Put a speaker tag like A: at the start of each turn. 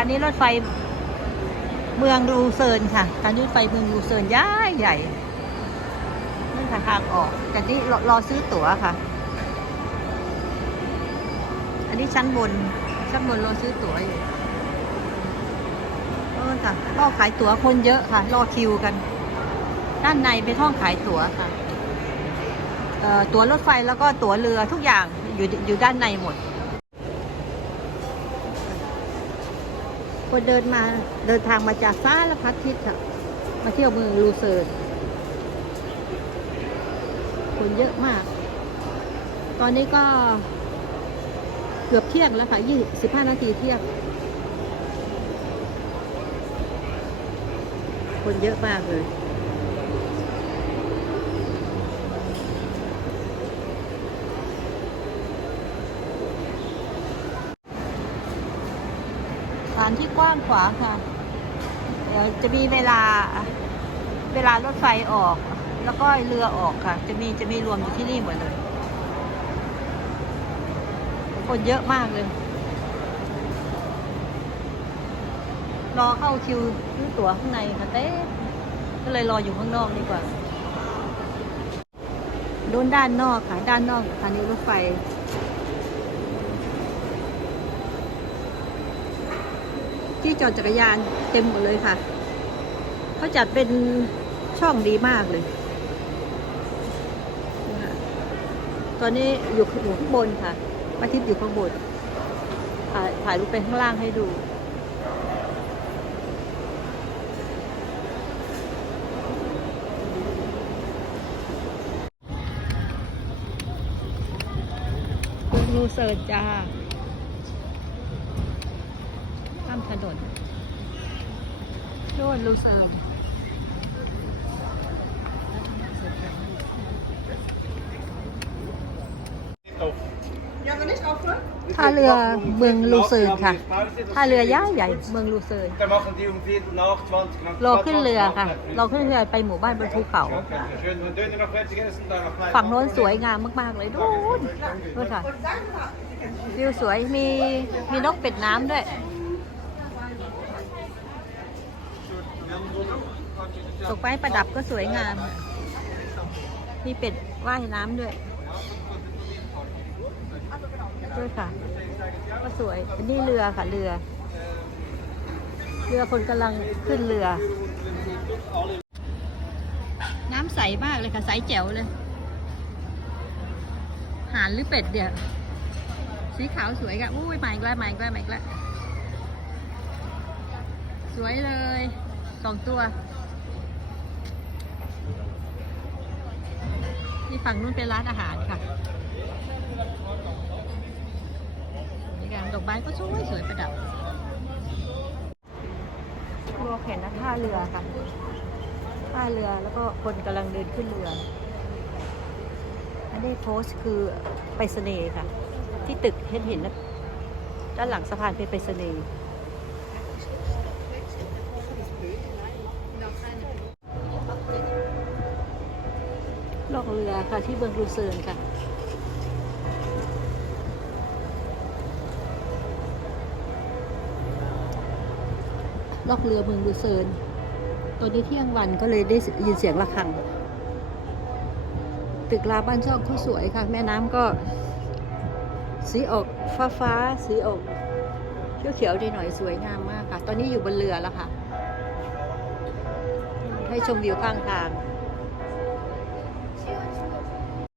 A: านีรถไฟเมืองลูเซิร์นค่ะสถานีรถไฟเมืองลูเซิร์นใหญ่ใหญ่นั่นค่ะทางออกแต่นี่รอรอซื้อตั๋วค่ะ อันนี้ชั้นบน ชั้นบนรอซื้อตั๋วอยู่เออค่ะรอขายตั๋วคนเยอะค่ะ รอคิวกัน ด้านในเป็นห้องขายตั๋วค่ะตั๋วรถไฟแล้วก็ตั๋วเรือทุกอย่างอยู่อยู่ด้านในหมด คนเดินมาเดินทางมาจากซาละพัดทิศค่ะ มาเที่ยวเมืองลูเซิร์นคนเยอะมาก ตอนนี้ก็เกือบเที่ยงแล้วค่ะยี่สิบห้านาทีเที่ยง คนเยอะมากเลยานที่กว้างขวางค่ะ เดี๋ยวจะมีเวลาเวลารถไฟออก แล้วก็เรือออกค่ะ จะมีจะมีรวมอยู่ที่นี่หมดเลย คนเยอะมากเลย รอเข้าคิวซื้อตั๋วข้างในค่ะเต้ก็เลยรออยู่ข้างนอกดีกว่าโดนด้านนอกค่ะ ด้านนอกสถานีรถไฟ ที่จอดจักรยานเต็มหมดเลยค่ะ เขาจัดเป็นช่องดีมากเลย ตอนนี้อยู่อยู่ข้างบนค่ะอาทิตย์อยู่ข้างบน ถ่ายถ่ายรูปไปข้างล่างให้ดูคุณรูเซิร์ชจ้า ข้ามถนนโน่นลูเซิร์นท่าเรือเมืองลูเซิร์นค่ะ ท่าเรือย่าใหญ่เมืองลูเซิร์น
B: Dan machen die um Viertel nach 20 nach
A: รอขึ้นเรือค่ะรอขึ้นเรือไปหมู่บ้านบนภูเขา
B: Ja, schön einen Döner noch fertig essen, dann noch klein.
A: ฝั่งโน้นสวยงามมากๆเลยดูนดูนค่ะวิวสวยมีมีนกเป็ดน้ำด้วย ตกไม้ประดับก็สวยงาม มีเป็ดว่ายน้ำด้วยด้วยค่ะ ก็สวยอันนี้เรือค่ะเรือ เรือคนกำลังขึ้นเรือ น้ำใสมากเลยค่ะ ใสแจ๋วเลย หานหรือเป็ดเดี๋ยวสีขาวสวยค่ะอุ้ยมาอีกแล้วมาอีกแล้วมาอีกแล้วสวยเลยสองตัว ฝั่งนู้นเป็นร้านอาหารค่ะนี่กันดอกไม้ก็สวยสวยประดับรอเห็นนะท่าเรือค่ะท่าเรือแล้วก็คนกำลังเดินขึ้นเรือ อันนี้โพสคือไปรษณีย์ค่ะ ที่ตึกเห็นเห็นด้านหลังสะพานเป็นไปรษณีย์ ลอกเรือค่ะที่เมืองลูเซิร์นค่ะลอกเรือเมืองลูเซิร์นตอนนี้เที่ยงวันก็เลยได้ยินเสียงระฆัง ตึกราบ้านช่องเขาสวยค่ะ แม่น้ำก็สีออกฟ้าฟ้าๆสีออกเขียวๆหน่อยสวยงามมากค่ะ ตอนนี้อยู่บนเรือแล้วค่ะ ให้ชมวิวข้างทาง